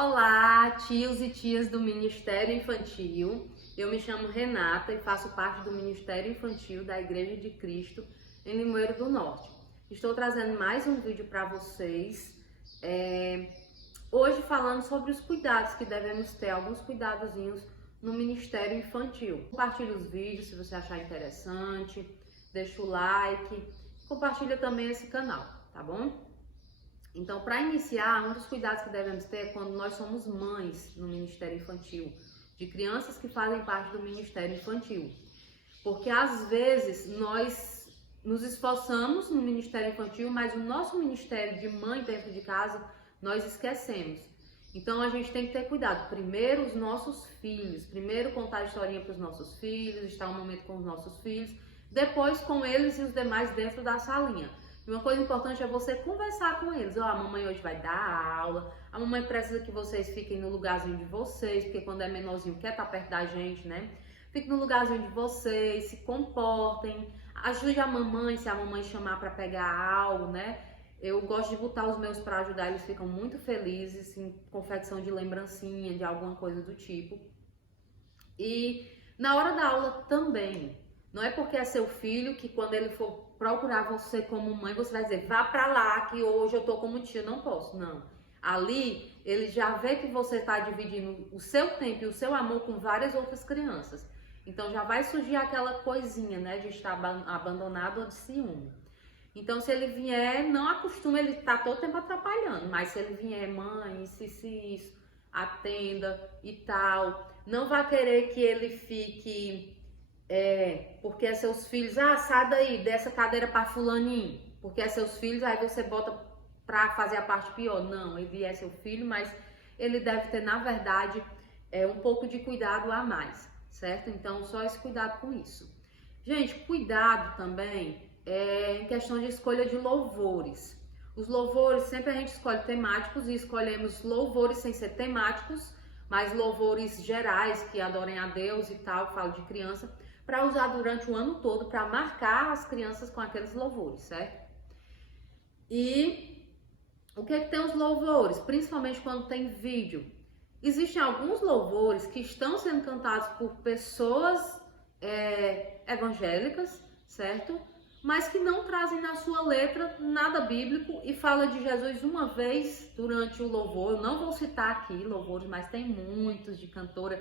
Olá, tios e tias do Ministério Infantil. Eu me chamo Renata e faço parte do Ministério Infantil da Igreja de Cristo em Limoeiro do Norte. Estou trazendo mais um vídeo para vocês, hoje falando sobre os cuidados que devemos ter, alguns cuidadozinhos no Ministério Infantil. Compartilhe os vídeos se você achar interessante, deixa o like, compartilha também esse canal, tá bom? Então, para iniciar, um dos cuidados que devemos ter é quando nós somos mães no Ministério Infantil, de crianças que fazem parte do Ministério Infantil. Porque às vezes nós nos esforçamos no Ministério Infantil, mas o nosso ministério de mãe dentro de casa, nós esquecemos. Então a gente tem que ter cuidado. Primeiro os nossos filhos, primeiro contar a historinha para os nossos filhos, estar um momento com os nossos filhos, depois com eles e os demais dentro da salinha. E uma coisa importante é você conversar com eles. A mamãe hoje vai dar aula, a mamãe precisa que vocês fiquem no lugarzinho de vocês, porque quando é menorzinho quer estar perto da gente, né? Fiquem no lugarzinho de vocês, se comportem, ajude a mamãe se a mamãe chamar para pegar algo, né? Eu gosto de botar os meus para ajudar, eles ficam muito felizes em confecção de lembrancinha, de alguma coisa do tipo. E na hora da aula também, não é porque é seu filho que quando ele for procurar você como mãe, você vai dizer, vá pra lá que hoje eu tô como tia, não posso. Não. Ali, ele já vê que você tá dividindo o seu tempo e o seu amor com várias outras crianças. Então já vai surgir aquela coisinha, né, de estar abandonado ou de ciúme. Então se ele vier, não acostuma, ele tá todo tempo atrapalhando, mas se ele vier, mãe, isso, atenda e tal, não vai querer que ele fique... porque é seus filhos, sai daí, dessa cadeira para fulaninho, porque é seus filhos, aí você bota para fazer a parte pior. Não, ele é seu filho, mas ele deve ter, na verdade, um pouco de cuidado a mais, certo? Então, só esse cuidado com isso. Gente, cuidado também em questão de escolha de louvores. Os louvores, sempre a gente escolhe temáticos e escolhemos louvores sem ser temáticos, mas louvores gerais, que adorem a Deus e tal, falo de criança, para usar durante o ano todo, para marcar as crianças com aqueles louvores, certo? E o que é que tem os louvores? Principalmente quando tem vídeo. Existem alguns louvores que estão sendo cantados por pessoas evangélicas, certo? Mas que não trazem na sua letra nada bíblico e fala de Jesus uma vez durante o louvor. Eu não vou citar aqui louvores, mas tem muitos de cantora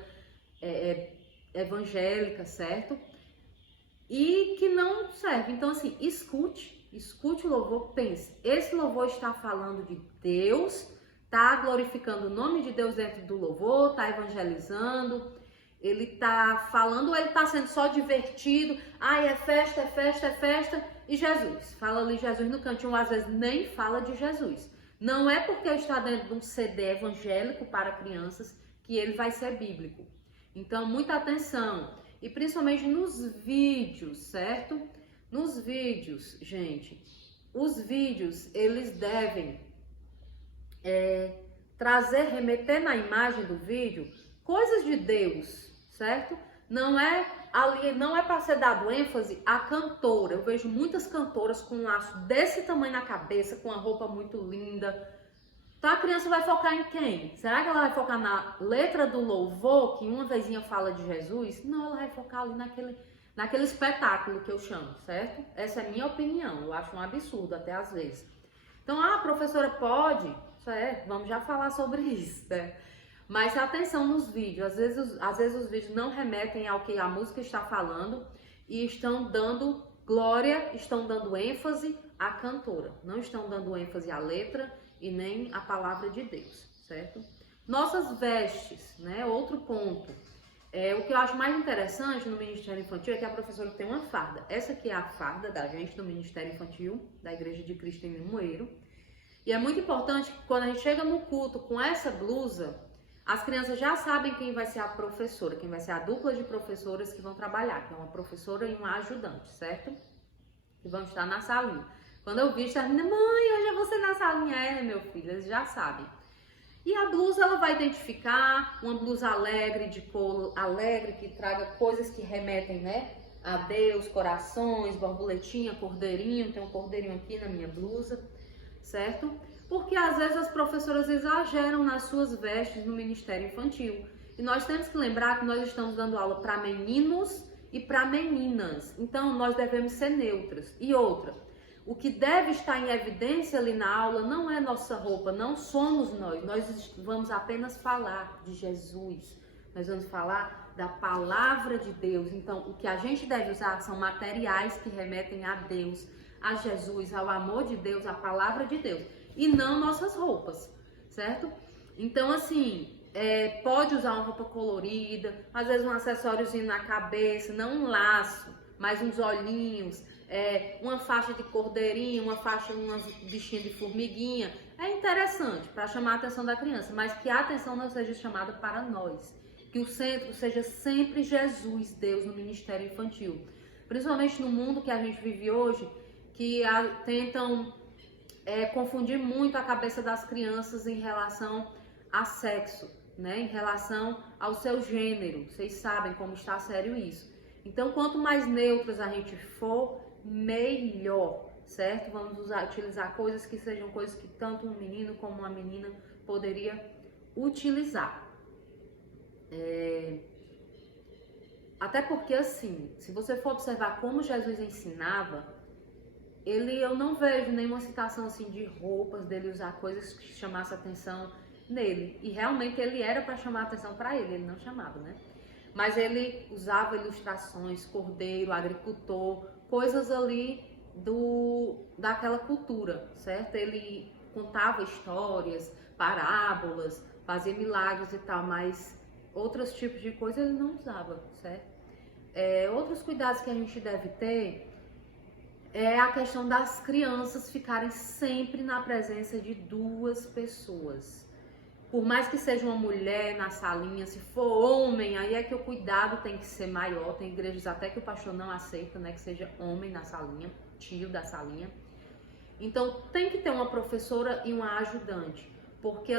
evangélica, certo? E que não serve. Então, assim, escute o louvor, pense. Esse louvor está falando de Deus, está glorificando o nome de Deus dentro do louvor, está evangelizando, ele está falando ou ele está sendo só divertido? É festa, e Jesus? Fala ali Jesus no cantinho, às vezes nem fala de Jesus. Não é porque está dentro de um CD evangélico para crianças que ele vai ser bíblico. Então, muita atenção. E principalmente nos vídeos, certo? Nos vídeos, gente, os vídeos, eles devem remeter na imagem do vídeo coisas de Deus, certo? Não é para ser dado ênfase à cantora. Eu vejo muitas cantoras com um laço desse tamanho na cabeça, com uma roupa muito linda. Então a criança vai focar em quem? Será que ela vai focar na letra do louvor, que uma vezinha fala de Jesus? Não, ela vai focar ali naquele espetáculo que eu chamo, certo? Essa é a minha opinião, eu acho um absurdo até às vezes. Então, a professora pode, vamos já falar sobre isso, né? Mas atenção nos vídeos, às vezes os vídeos não remetem ao que a música está falando e estão dando glória, estão dando ênfase à cantora, não estão dando ênfase à letra e nem a palavra de Deus, certo? Nossas vestes, né? Outro ponto. O que eu acho mais interessante no Ministério Infantil é que a professora tem uma farda. Essa aqui é a farda da gente do Ministério Infantil, da Igreja de Cristo em Limoeiro. E é muito importante que quando a gente chega no culto com essa blusa, as crianças já sabem quem vai ser a professora, quem vai ser a dupla de professoras que vão trabalhar, que é uma professora e uma ajudante, certo? Que vão estar na salinha. Quando eu vi, a menina, mãe, hoje é você na salinha. Meu filho, eles já sabem. E a blusa, ela vai identificar uma blusa alegre, de cor alegre, que traga coisas que remetem, né, a Deus, corações, borboletinha, cordeirinho. Tem um cordeirinho aqui na minha blusa, certo? Porque às vezes as professoras exageram nas suas vestes no Ministério Infantil. E nós temos que lembrar que nós estamos dando aula para meninos e para meninas. Então nós devemos ser neutras. E outra, o que deve estar em evidência ali na aula não é nossa roupa, não somos nós vamos apenas falar de Jesus, nós vamos falar da palavra de Deus. Então, o que a gente deve usar são materiais que remetem a Deus, a Jesus, ao amor de Deus, à palavra de Deus, e não nossas roupas, certo? Então, assim, pode usar uma roupa colorida, às vezes um acessóriozinho na cabeça, não um laço, mas uns olhinhos, uma faixa de cordeirinho, umas bichinhas de formiguinha. É interessante para chamar a atenção da criança, mas que a atenção não seja chamada para nós. Que o centro seja sempre Jesus, Deus, no Ministério Infantil. Principalmente no mundo que a gente vive hoje, que tentam confundir muito a cabeça das crianças em relação a sexo, né? Em relação ao seu gênero. Vocês sabem como está sério isso. Então, quanto mais neutras a gente for, melhor, certo? Vamos utilizar coisas que sejam coisas que tanto um menino como uma menina poderia utilizar. Até porque, assim, se você for observar como Jesus ensinava, eu não vejo nenhuma citação assim de roupas, dele usar coisas que chamassem atenção nele. E realmente ele era para chamar atenção para ele não chamava, né? Mas ele usava ilustrações, cordeiro, agricultor, coisas ali daquela cultura, certo? Ele contava histórias, parábolas, fazia milagres e tal, mas outros tipos de coisa ele não usava, certo? Outros cuidados que a gente deve ter é a questão das crianças ficarem sempre na presença de duas pessoas. Por mais que seja uma mulher na salinha, se for homem, aí é que o cuidado tem que ser maior. Tem igrejas até que o pastor não aceita, né, que seja homem na salinha, tio da salinha. Então tem que ter uma professora e uma ajudante, porque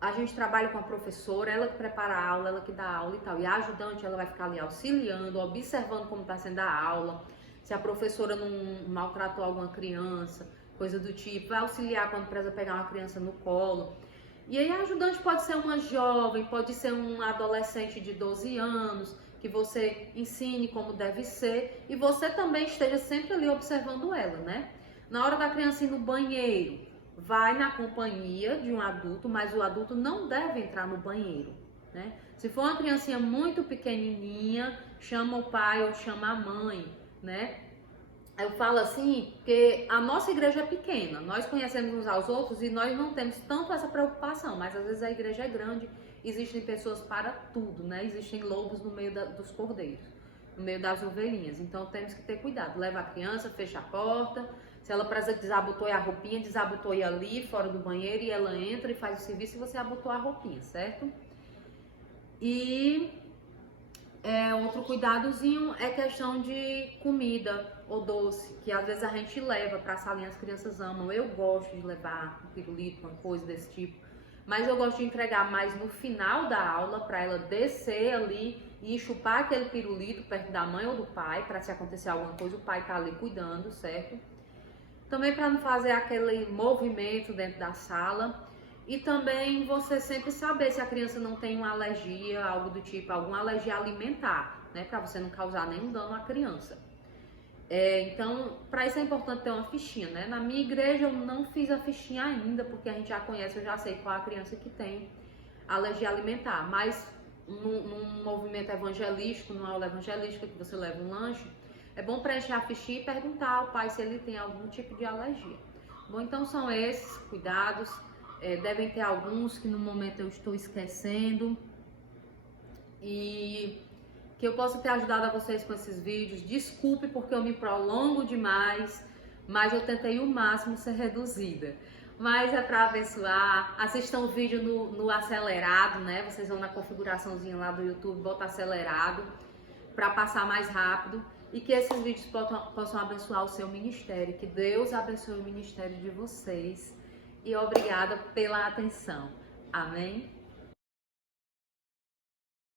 a gente trabalha com a professora, ela que prepara a aula, ela que dá a aula e tal. E a ajudante, ela vai ficar ali auxiliando, observando como está sendo a aula, se a professora não maltratou alguma criança, coisa do tipo, vai auxiliar quando precisa pegar uma criança no colo. E aí a ajudante pode ser uma jovem, pode ser um adolescente de 12 anos, que você ensine como deve ser e você também esteja sempre ali observando ela, né? Na hora da criança ir no banheiro, vai na companhia de um adulto, mas o adulto não deve entrar no banheiro, né? Se for uma criancinha muito pequenininha, chama o pai ou chama a mãe, né? Eu falo assim, porque a nossa igreja é pequena, nós conhecemos uns aos outros e nós não temos tanto essa preocupação, mas às vezes a igreja é grande, existem pessoas para tudo, né? Existem lobos no meio dos cordeiros, no meio das ovelhinhas, então temos que ter cuidado, leva a criança, fecha a porta, se ela precisa desabotoe a roupinha, desabotoe ali fora do banheiro e ela entra e faz o serviço e você abotou a roupinha, certo? E outro cuidadozinho é questão de comida ou doce, que às vezes a gente leva para a salinha, as crianças amam. Eu gosto de levar um pirulito, uma coisa desse tipo, mas eu gosto de entregar mais no final da aula para ela descer ali e chupar aquele pirulito perto da mãe ou do pai, para se acontecer alguma coisa, o pai tá ali cuidando, certo? Também para não fazer aquele movimento dentro da sala. E também você sempre saber se a criança não tem uma alergia, algo do tipo, alguma alergia alimentar, né? Para você não causar nenhum dano à criança. Então, para isso é importante ter uma fichinha, né? Na minha igreja eu não fiz a fichinha ainda, porque a gente já conhece, eu já sei qual é a criança que tem alergia alimentar. Mas num movimento evangelístico, numa aula evangelística que você leva um lanche, é bom preencher a fichinha e perguntar ao pai se ele tem algum tipo de alergia. Bom, então são esses cuidados. Devem ter alguns que no momento eu estou esquecendo e que eu possa ter ajudado a vocês com esses vídeos. Desculpe porque eu me prolongo demais, mas eu tentei o máximo ser reduzida. Mas é para abençoar. Assistam o vídeo no acelerado, né? Vocês vão na configuraçãozinha lá do YouTube, bota acelerado para passar mais rápido e que esses vídeos possam abençoar o seu ministério. Que Deus abençoe o ministério de vocês. E obrigada pela atenção. Amém?